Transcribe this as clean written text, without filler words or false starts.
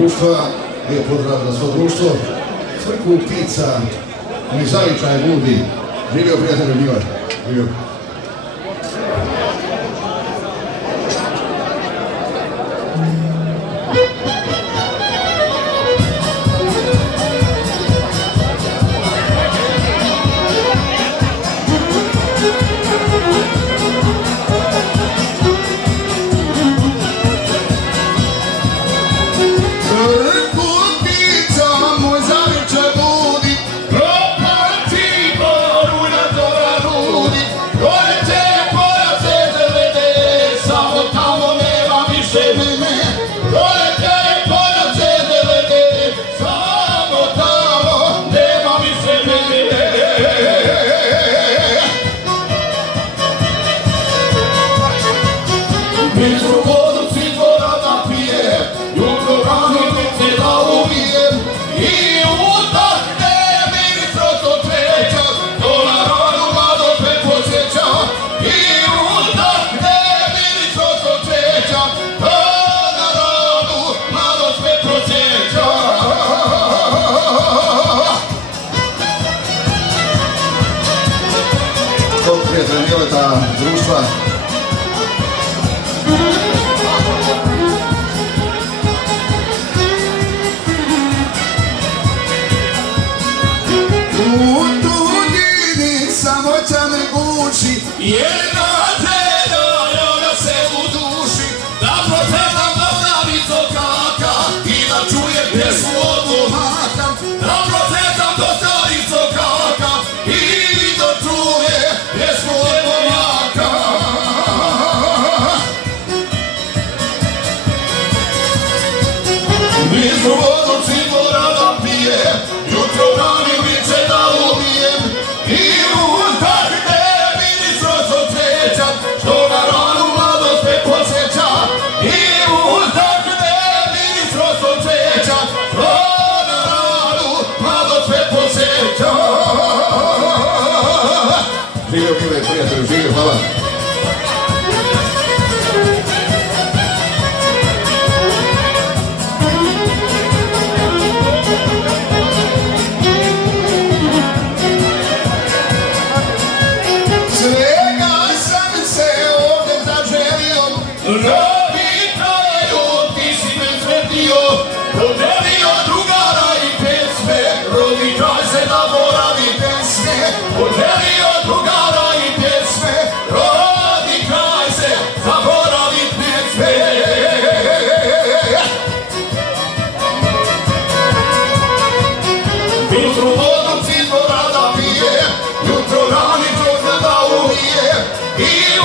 društva, lijep pozdrav za svo društvo, Crkvu ptica, ni zavičaj budi, živio prijatelju njima, živio. Prijatelj Mileta društva. U tuđini samoća me guši, jedna želja joga se u duši, da procetam do pravico kaka i da čujem pjesmu od momaka, da procetam do pravico kaka i da čujem pjesmu od momaka. Nisu vodu cigora da pije, jutro rani viče da ubijem i uzdahne ministro cveća, što na ranu mladost me podsjeća. I uzdahne ministro cveća, što na ranu mladost me podsjeća. Živio Mile, prijatelju, živio, hvala. I